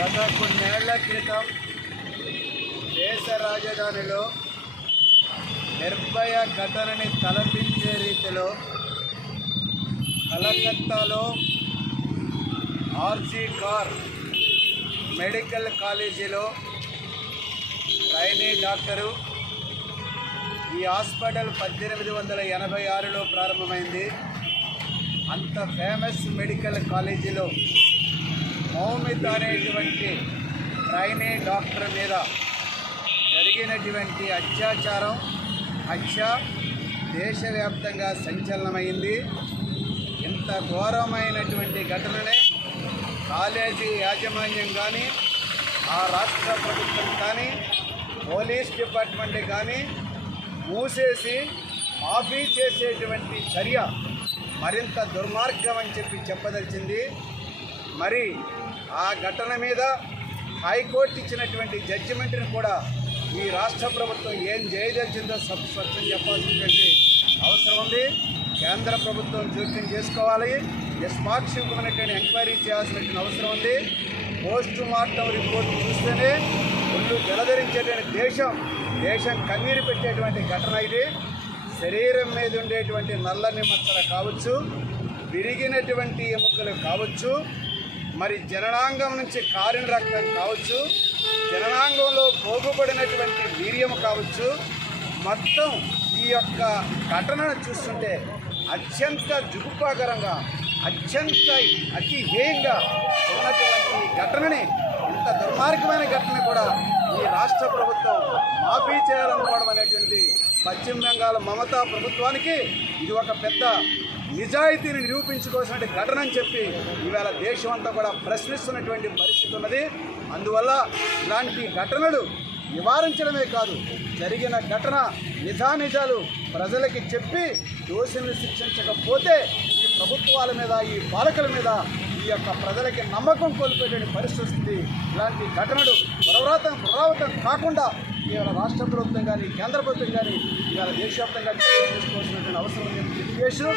గత కొన్నేళ్ళ క్రితం దేశ రాజధానిలో నిర్భయ ఘటనని తలపించే రీతిలో కలకత్తాలో ఆర్జీ కార్ మెడికల్ కాలేజీలో ట్రైనీ డాక్టరు. ఈ హాస్పిటల్ పద్దెనిమిది వందల ఎనభై ఆరులో ప్రారంభమైంది. అంత ఫేమస్ మెడికల్ కాలేజీలో మౌమిత్ అనేటువంటి ట్రైనీ డాక్టర్ మీద జరిగినటువంటి అత్యాచారం హత్య దేశవ్యాప్తంగా సంచలనమైంది. ఇంత ఘోరమైనటువంటి ఘటననే కాలేజీ యాజమాన్యం కానీ ఆ రాష్ట్ర ప్రభుత్వం కానీ పోలీస్ డిపార్ట్మెంట్ కానీ మూసేసి మాఫీ చేసేటువంటి చర్య మరింత దుర్మార్గం అని చెప్పి చెప్పదలిచింది. మరి ఆ ఘటన మీద హైకోర్టు ఇచ్చినటువంటి జడ్జిమెంట్ని కూడా ఈ రాష్ట్ర ప్రభుత్వం ఏం చేయదలిచిందో స్వ- స్పష్టం చెప్పాల్సినటువంటి అవసరం ఉంది. కేంద్ర ప్రభుత్వం జోక్యం చేసుకోవాలి. నిష్పాక్షికమైనటువంటి ఎంక్వైరీ చేయాల్సినటువంటి అవసరం ఉంది. పోస్ట్ మార్టం రిపోర్ట్ చూస్తేనే ఒళ్ళు జలధరించేటువంటి దేశం దేశం కన్నీరు పెట్టేటువంటి ఘటన ఇది. శరీరం మీద ఉండేటువంటి నల్లని మచ్చలు కావచ్చు విరిగినటువంటి ఎముకలు కావచ్చు మరి జననాంగం నుంచి కారిన రక్తం కావచ్చు జననాంగంలో పోగుపడినటువంటి వీర్యం కావచ్చు. మొత్తం ఈ యొక్క ఘటనను చూస్తుంటే అత్యంత జుగుపాకరంగా అత్యంత అతి హేయంగా ఉన్నటువంటి ఈ ఘటనని ఇంత దుర్మార్గమైన ఘటన కూడా ఈ రాష్ట్ర ప్రభుత్వం మాఫీ చేయాలనుకోవడం అనేటువంటి పశ్చిమ బెంగాల్ మమతా ప్రభుత్వానికి ఇది ఒక పెద్ద నిజాయితీని నిరూపించుకోవాల్సిన ఘటన అని చెప్పి ఈవేళ దేశం అంతా కూడా ప్రశ్నిస్తున్నటువంటి పరిస్థితి ఉన్నది. అందువల్ల ఇలాంటి ఘటనలు నివారించడమే కాదు జరిగిన ఘటన నిజానిజాలు ప్రజలకి చెప్పి దోషులను శిక్షించకపోతే ఈ ప్రభుత్వాల మీద ఈ పాలకుల మీద ఈ యొక్క ప్రజలకి నమ్మకం కోల్పోయేటువంటి పరిస్థితి వస్తుంది ఇలాంటి ఘటనలు పునరావృతం పునరావృతం కాకుండా ఇవాళ రాష్ట్ర ప్రభుత్వం కానీ కేంద్ర ప్రభుత్వం కానీ ఇవాళ దేశవ్యాప్తంగా చర్యలు తీసుకోవాల్సినటువంటి అవసరం ఉందని తెలియజేస్తూ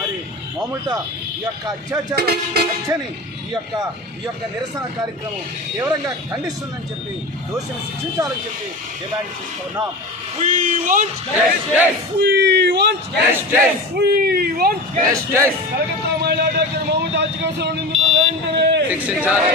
మరి మామూలుగా ఈ యొక్క అత్యాచారం హత్యని ఈ యొక్క ఈ యొక్క నిరసన కార్యక్రమం తీవ్రంగా ఖండిస్తుందని చెప్పి దోషిని శిక్షించాలని చెప్పి డిమాండ్ చేస్తున్నాం We want justice. We want justice. We want Justice. శిక్షించాలి.